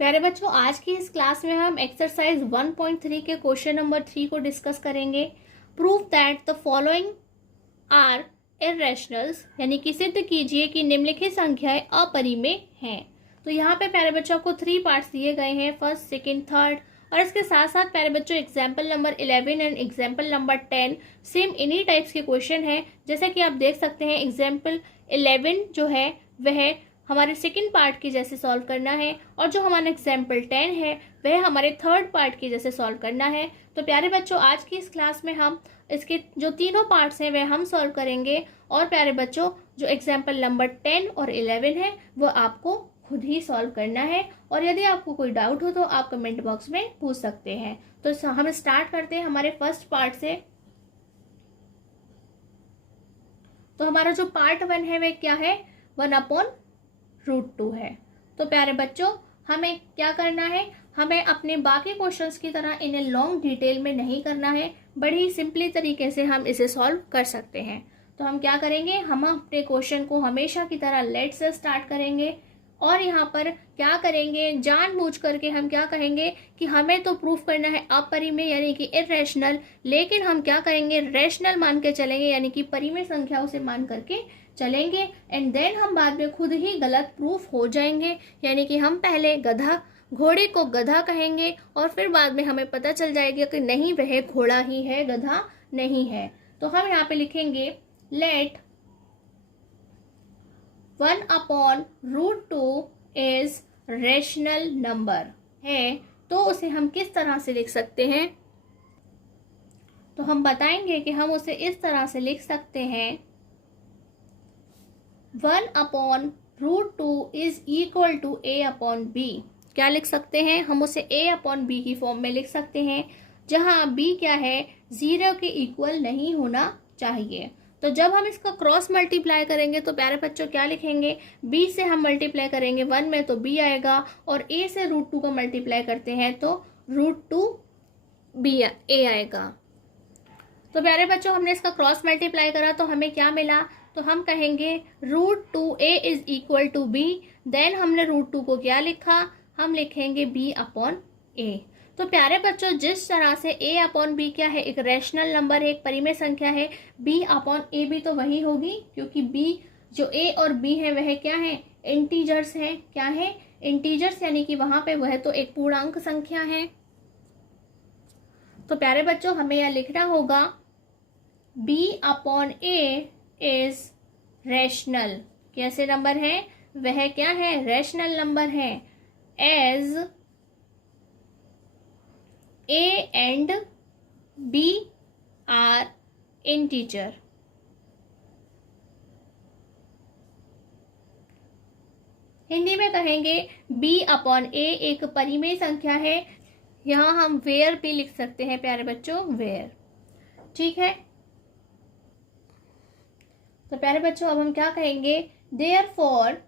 प्यारे बच्चों, आज की इस क्लास में हम एक्सरसाइज 1.3 के क्वेश्चन नंबर 3 को डिस्कस करेंगे। Prove that the following are irrationals, यानी कि सिद्ध कीजिए कि निम्नलिखित संख्याएं अपरिमेय हैं। तो यहाँ पे प्यारे बच्चों को 3 पार्ट्स दिए गए हैं, फर्स्ट, सेकंड, थर्ड, और इसके साथ साथ प्यारे बच्चों example number 11 and example number 10 same इन्हीं टाइप्स के क्वेश्चन हैं। जैसे कि आप देख सकते हैं, एग्जाम्पल 11 जो है वह हमारे सेकंड पार्ट के जैसे सॉल्व करना है, और जो हमारा एग्जाम्पल 10 है वह हमारे थर्ड पार्ट के जैसे सॉल्व करना है। तो प्यारे बच्चों, आज की इस क्लास में हम इसके जो तीनों पार्ट्स हैं वह हम सॉल्व करेंगे, और प्यारे बच्चों जो एग्जाम्पल नंबर 10 और 11 है वो आपको खुद ही सॉल्व करना है। और यदि आपको कोई डाउट हो तो आप कमेंट बॉक्स में पूछ सकते हैं। तो हम स्टार्ट करते हैं हमारे फर्स्ट पार्ट से। तो हमारा जो पार्ट 1 है वह क्या है, 1/√2 है। तो प्यारे बच्चों, हमें क्या करना है, हमें अपने बाकी क्वेश्चंस की तरह इन्हें लॉन्ग डिटेल में नहीं करना है, बड़ी सिंपली तरीके से हम इसे सॉल्व कर सकते हैं। तो हम क्या करेंगे, हम अपने क्वेश्चन को हमेशा की तरह लेट से स्टार्ट करेंगे, और यहाँ पर क्या करेंगे, जानबूझ करके हम क्या कहेंगे कि हमें तो प्रूफ करना है अपरिमेय यानी कि इर्रेशनल, लेकिन हम क्या करेंगे, रैशनल मान के चलेंगे, यानी कि परिमेय संख्याओं से मान करके चलेंगे। एंड देन हम बाद में खुद ही गलत प्रूफ हो जाएंगे, यानी कि हम पहले घोड़े को गधा कहेंगे और फिर बाद में हमें पता चल जाएगा कि नहीं, वह घोड़ा ही है, गधा नहीं है। तो हम यहाँ पे लिखेंगे लेट 1/√2 इज रैशनल नंबर है। तो उसे हम किस तरह से लिख सकते हैं, तो हम बताएंगे कि हम उसे इस तरह से लिख सकते हैं, 1/√2 इज इक्वल टू a/b। क्या लिख सकते हैं, हम उसे a/b की फॉर्म में लिख सकते हैं, जहां b क्या है, 0 के इक्वल नहीं होना चाहिए। तो जब हम इसका क्रॉस मल्टीप्लाई करेंगे तो प्यारे बच्चों क्या लिखेंगे, b से हम मल्टीप्लाई करेंगे 1 में तो b आएगा, और a से √2 का मल्टीप्लाई करते हैं तो √2 a आएगा। तो प्यारे बच्चों, हमने इसका क्रॉस मल्टीप्लाई करा तो हमें क्या मिला, तो हम कहेंगे √2a is equal to b। Then हमने √2 को क्या लिखा, हम लिखेंगे b/a। तो प्यारे बच्चों, जिस तरह से a/b क्या है, एक रैशनल नंबर है, एक परिमेय संख्या है, b/a भी तो वही होगी, क्योंकि b जो a और b है वह क्या है, इंटीजर्स है। क्या है, इंटीजर्स, यानी कि वहां पे वह तो एक पूर्णांक संख्या है। तो प्यारे बच्चों, हमें यह लिखना होगा b/a इज रैशनल। कैसे नंबर है, वह क्या है, रैशनल नंबर है, as a and b are integer. Hindi में कहेंगे b/a एक परिमेय संख्या है। यहाँ हम वेयर भी लिख सकते हैं प्यारे बच्चों, वेयर। ठीक है, तो प्यारे बच्चों अब हम क्या कहेंगे, देयरफॉर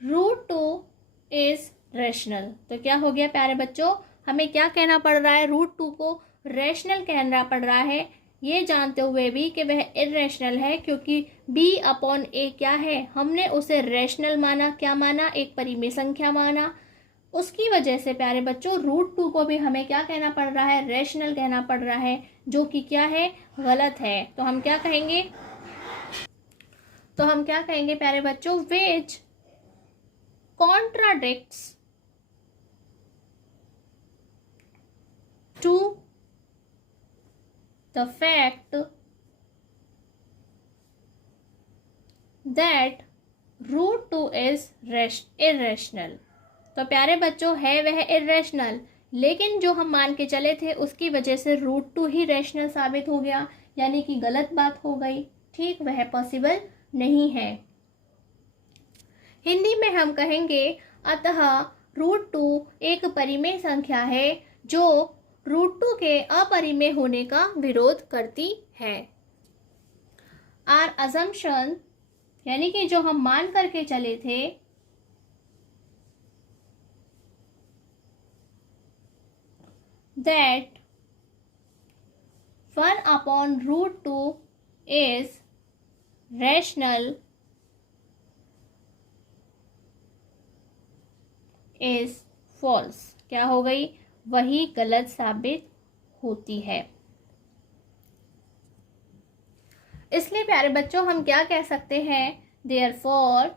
√2 इज रैशनल। तो क्या हो गया प्यारे बच्चों, हमें क्या कहना पड़ रहा है, √2 को रैशनल कहना पड़ रहा है, ये जानते हुए भी कि वह इर्रेशनल है, क्योंकि b/a क्या है, हमने उसे रैशनल माना, क्या माना, एक परिमेय संख्या माना। उसकी वजह से प्यारे बच्चों √2 को भी हमें क्या कहना पड़ रहा है, रैशनल कहना पड़ रहा है, जो कि क्या है, गलत है। तो हम क्या कहेंगे, प्यारे बच्चों, which contradicts to the fact that √2 is irrational. तो प्यारे बच्चों, है वह इर्रेशनल, लेकिन जो हम मान के चले थे उसकी वजह से √2 ही रैशनल साबित हो गया, यानी कि गलत बात हो गई। ठीक, वह पॉसिबल नहीं है। हिंदी में हम कहेंगे, अतः √2 एक परिमेय संख्या है जो √2 के अपरिमेय होने का विरोध करती है। आर अजम्पशन, यानी कि जो हम मान करके चले थे, that 1/√2 is rational is false। क्या हो गई? वही गलत साबित होती है। इसलिए प्यारे बच्चों हम क्या कह सकते हैं? Therefore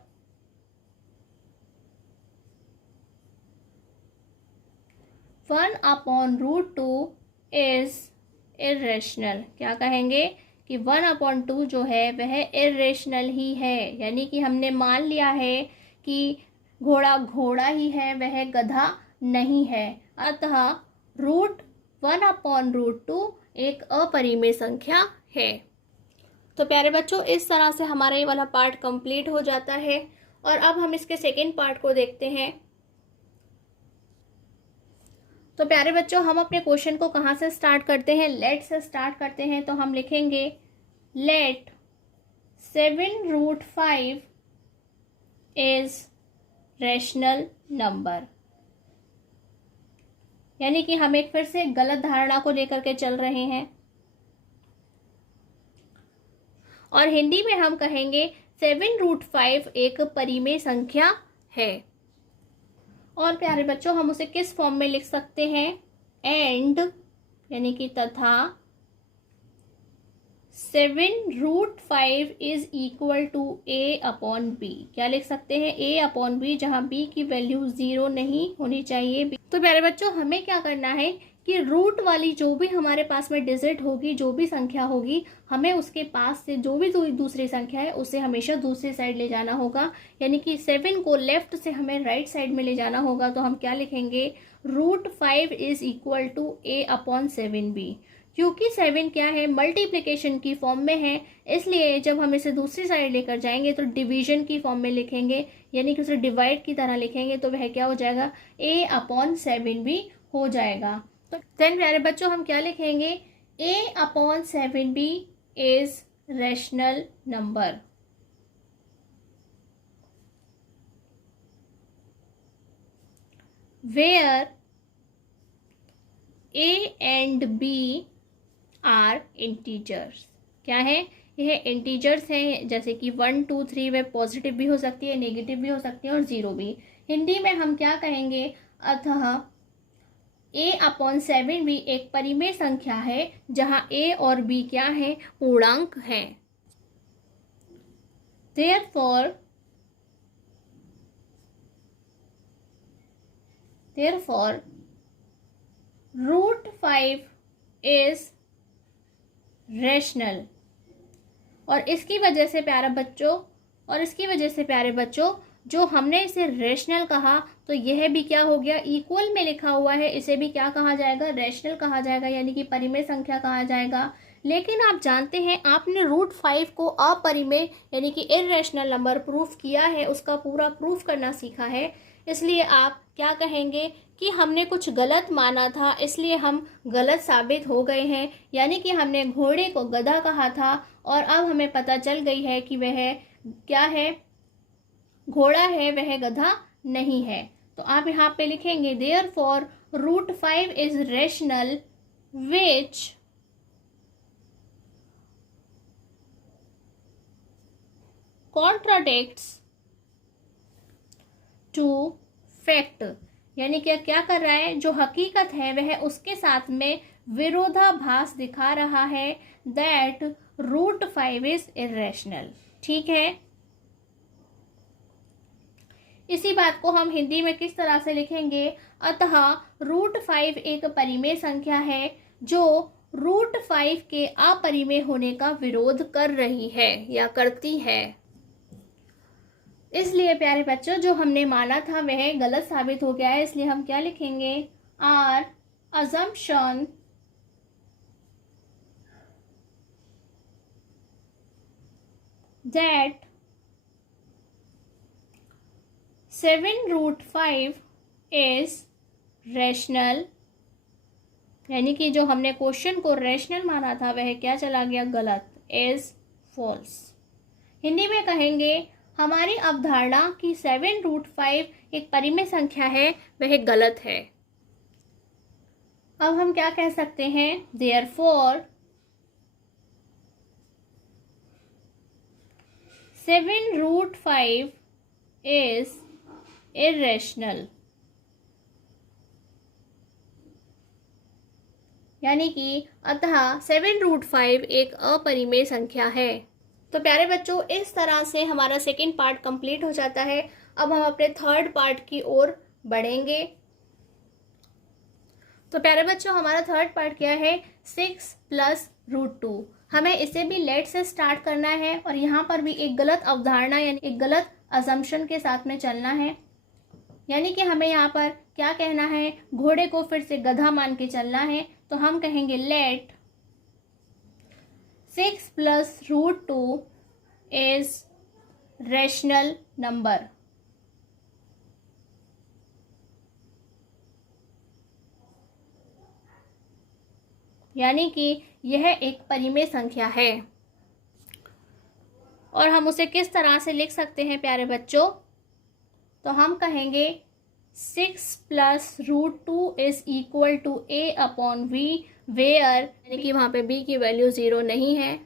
1/√2 is irrational। क्या कहेंगे कि 1/2 जो है वह irrational ही है, यानी कि हमने मान लिया है कि घोड़ा घोड़ा ही है, वह गधा नहीं है। अतः √1/√2 एक अपरिमेय संख्या है। तो प्यारे बच्चों इस तरह से हमारा ये वाला पार्ट कंप्लीट हो जाता है। और अब हम इसके सेकेंड पार्ट को देखते हैं। तो प्यारे बच्चों हम अपने क्वेश्चन को कहाँ से स्टार्ट करते हैं? लेट से स्टार्ट करते हैं। तो हम लिखेंगे लेट 7√5 इज रैशनल नंबर। यानी कि हम एक फिर से गलत धारणा को लेकर के चल रहे हैं और हिंदी में हम कहेंगे 7√5 एक परिमेय संख्या है। और प्यारे बच्चों हम उसे किस फॉर्म में लिख सकते हैं? एंड यानी कि तथा 7√5 इज इक्वल टू a/b। क्या लिख सकते हैं? a/b, जहां b की वैल्यू 0 नहीं होनी चाहिए। तो प्यारे बच्चों हमें क्या करना है कि रूट वाली जो भी हमारे पास में डिजिट होगी, जो भी संख्या होगी, हमें उसके पास से जो भी दूसरी संख्या है उसे हमेशा दूसरी साइड ले जाना होगा। यानी कि 7 को लेफ्ट से हमें राइट साइड में ले जाना होगा। तो हम क्या लिखेंगे? √5 इज इक्वल टू a/7b। क्योंकि 7 क्या है? मल्टीप्लिकेशन की फॉर्म में है, इसलिए जब हम इसे दूसरी साइड लेकर जाएंगे तो डिवीजन की फॉर्म में लिखेंगे, यानी कि उसे डिवाइड की तरह लिखेंगे। तो वह क्या हो जाएगा? a/7b हो जाएगा। तो देन प्यारे बच्चों हम क्या लिखेंगे? a/7b is rational number. Where a and b are integers. क्या है? यह इंटीजर्स हैं, जैसे कि 1 2 3 वे पॉजिटिव भी हो सकती है, नेगेटिव भी हो सकती है और 0 भी। हिंदी में हम क्या कहेंगे? अतः a/7 भी एक परिमेय संख्या है जहां a और b क्या है? पूर्णांक हैं। Therefore √5 is rational. और इसकी वजह से प्यारे बच्चों जो हमने इसे रैशनल कहा, तो यह भी क्या हो गया? इक्वल में लिखा हुआ है, इसे भी क्या कहा जाएगा? रैशनल कहा जाएगा, यानी कि परिमेय संख्या कहा जाएगा। लेकिन आप जानते हैं आपने √5 को अपरिमेय यानी कि इररेशनल नंबर प्रूफ किया है, उसका पूरा प्रूफ करना सीखा है। इसलिए आप क्या कहेंगे कि हमने कुछ गलत माना था, इसलिए हम गलत साबित हो गए हैं। यानी कि हमने घोड़े को गधा कहा था और अब हमें पता चल गई है कि वह क्या है? घोड़ा है, वह गधा नहीं है। तो आप यहाँ पे लिखेंगे therefore √5 is rational which contradicts to fact. यानी कि क्या कर रहा है? जो हकीकत है वह उसके साथ में विरोधाभास दिखा रहा है। That √5 is irrational. ठीक है, इसी बात को हम हिंदी में किस तरह से लिखेंगे? अतः √5 एक परिमेय संख्या है जो √5 के अपरिमेय होने का विरोध कर रही है या करती है। इसलिए प्यारे बच्चों जो हमने माना था वह गलत साबित हो गया है। इसलिए हम क्या लिखेंगे? Our assumption that 7√5 is rational, यानी कि जो हमने क्वेश्चन को रैशनल माना था वह क्या चला गया? गलत, इज फॉल्स। हिंदी में कहेंगे हमारी अवधारणा कि 7√5 एक परिमेय संख्या है वह गलत है। अब हम क्या कह सकते हैं? देयरफॉर 7√5 is irrational, यानी कि अतः 7√5 एक अपरिमेय संख्या है। तो प्यारे बच्चों, इस तरह से हमारा सेकेंड पार्ट कंप्लीट हो जाता है। अब हम अपने थर्ड पार्ट की ओर बढ़ेंगे। तो प्यारे बच्चों, हमारा थर्ड पार्ट क्या है? 6 + √2। हमें इसे भी लेट से स्टार्ट करना है और यहाँ पर भी एक गलत अवधारणा यानी एक गलत अजम्पशन के साथ में चलना है। यानी कि हमें यहाँ पर क्या कहना है? घोड़े को फिर से गधा मान के चलना है। तो हम कहेंगे लेट 6 + √2 is rational number। यानी कि यह एक परिमेय संख्या है। और हम उसे किस तरह से लिख सकते हैं प्यारे बच्चों? तो हम कहेंगे 6 + √2 is equal to a/v, where यानी कि वहाँ पे b की वैल्यू 0 नहीं है।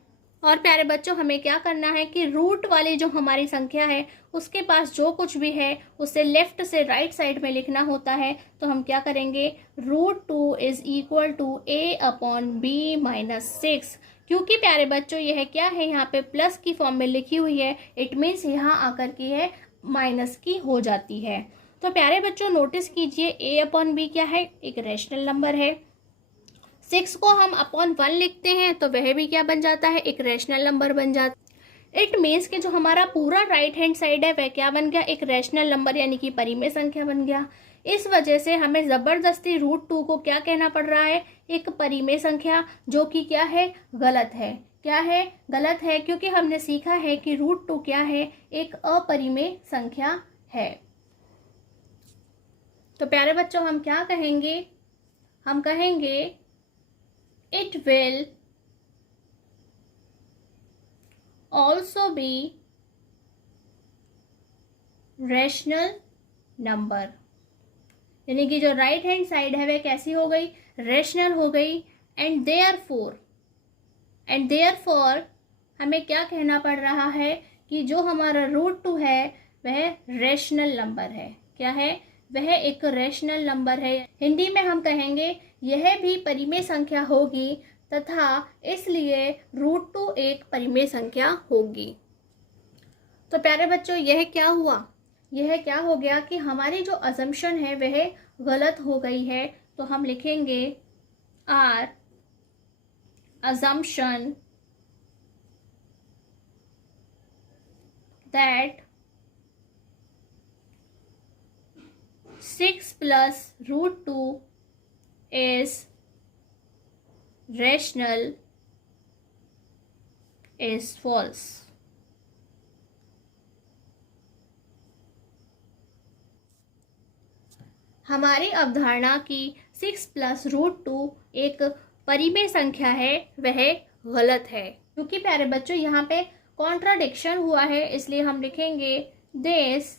और प्यारे बच्चों, हमें क्या करना है कि रूट वाली जो हमारी संख्या है उसके पास जो कुछ भी है उसे लेफ्ट से राइट साइड में लिखना होता है। तो हम क्या करेंगे? √2 is equal to a/b - 6। क्योंकि प्यारे बच्चों यह क्या है? यहाँ पे प्लस की फॉर्म में लिखी हुई है, इट मीन्स यहाँ आकर की है माइनस की हो जाती है। तो प्यारे बच्चों नोटिस कीजिए a/b क्या है? एक रैशनल नंबर है। 6 को हम /1 लिखते हैं तो वह भी क्या बन जाता है? एक रैशनल नंबर बन जाता है। इट मीन्स कि जो हमारा पूरा राइट हैंड साइड है वह क्या बन गया? एक रैशनल नंबर यानी कि परिमेय संख्या बन गया। इस वजह से हमें जबरदस्ती √2 को क्या कहना पड़ रहा है? एक परिमेय संख्या, जो कि क्या है? गलत है। क्या है? गलत है, क्योंकि हमने सीखा है कि √2 क्या है? एक अपरिमेय संख्या है। तो प्यारे बच्चों हम क्या कहेंगे? हम कहेंगे it will also be rational number। यानी कि जो राइट हैंड साइड है वह कैसी हो गई? रैशनल हो गई। एंड देयरफॉर हमें क्या कहना पड़ रहा है कि जो हमारा √2 है वह रैशनल नंबर है। क्या है? वह एक रैशनल नंबर है। हिंदी में हम कहेंगे यह भी परिमेय संख्या होगी तथा इसलिए √2 एक परिमेय संख्या होगी। तो प्यारे बच्चों यह क्या हुआ? यह क्या हो गया कि हमारी जो अजम्पशन है वह गलत हो गई है। तो हम लिखेंगे our assumption that 6 + √2 is rational is false। हमारी अवधारणा की 6 + √2 एक परिमेय संख्या है वह गलत है, क्योंकि प्यारे बच्चों यहाँ पे कॉन्ट्राडिक्शन हुआ है। इसलिए हम लिखेंगे this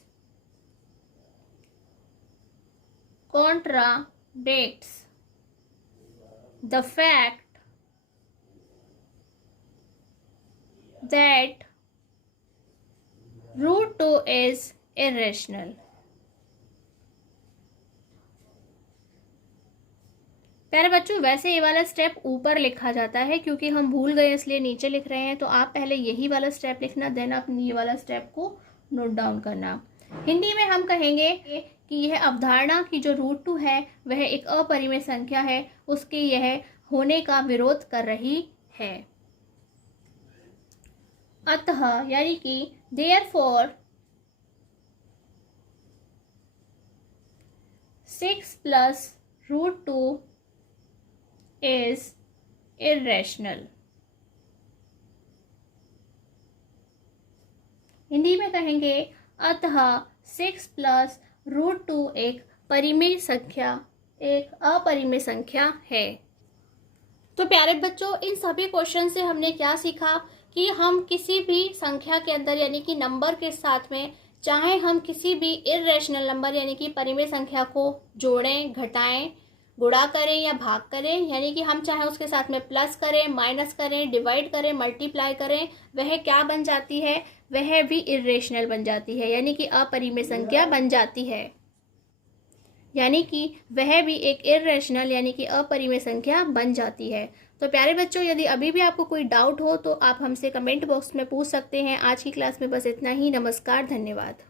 contradicts the fact that √2 is irrational। प्यारे बच्चों वैसे ये वाला स्टेप ऊपर लिखा जाता है, क्योंकि हम भूल गए इसलिए नीचे लिख रहे हैं। तो आप पहले यही वाला स्टेप लिखना, देन अपनी ये वाला स्टेप को नोट डाउन करना। हिंदी में हम कहेंगे कि यह अवधारणा की जो √2 है वह एक अपरिमेय संख्या है, उसके यह होने का विरोध कर रही है। अतः यानी कि देयरफॉर 6 + √2 is irrational। हिंदी में कहेंगे अतः 6 + √2 एक परिमेय संख्या, एक अपरिमेय संख्या है। तो प्यारे बच्चों इन सभी क्वेश्चन से हमने क्या सीखा कि हम किसी भी संख्या के अंदर यानी कि नंबर के साथ में चाहे हम किसी भी इर्रेशनल नंबर यानी कि परिमेय संख्या को जोड़ें, घटाएं, गुणा करें या भाग करें, यानी कि हम चाहे उसके साथ में प्लस करें, माइनस करें, डिवाइड करें, मल्टीप्लाई करें, वह क्या बन जाती है, वह भी इर्रेशनल बन जाती है, यानी कि अपरिमेय संख्या बन जाती है। यानी कि वह भी एक इर्रेशनल यानी कि अपरिमेय संख्या बन जाती है। तो प्यारे बच्चों, यदि अभी भी आपको कोई डाउट हो तो आप हमसे कमेंट बॉक्स में पूछ सकते हैं। आज की क्लास में बस इतना ही। नमस्कार, धन्यवाद।